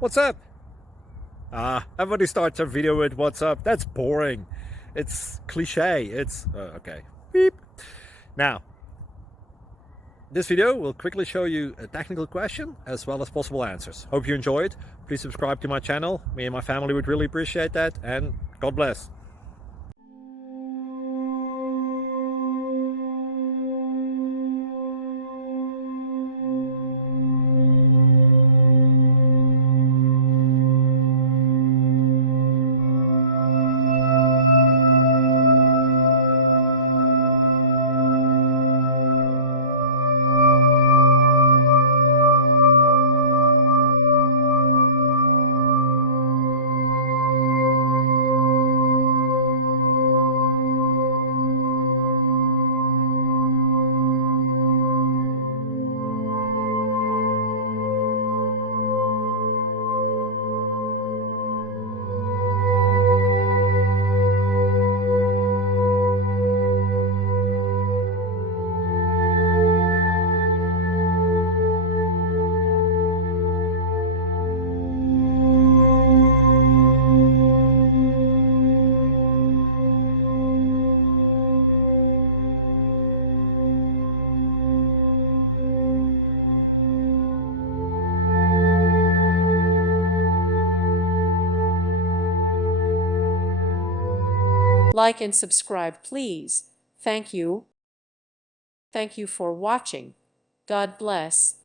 What's up? Everybody starts a video with what's up. That's boring. It's cliche. It's okay. Beep. Now, this video will quickly show you a technical question as well as possible answers. Hope you enjoyed. Please subscribe to my channel. Me and my family would really appreciate that, and God bless. Like and subscribe, please. Thank you. Thank you for watching. God bless.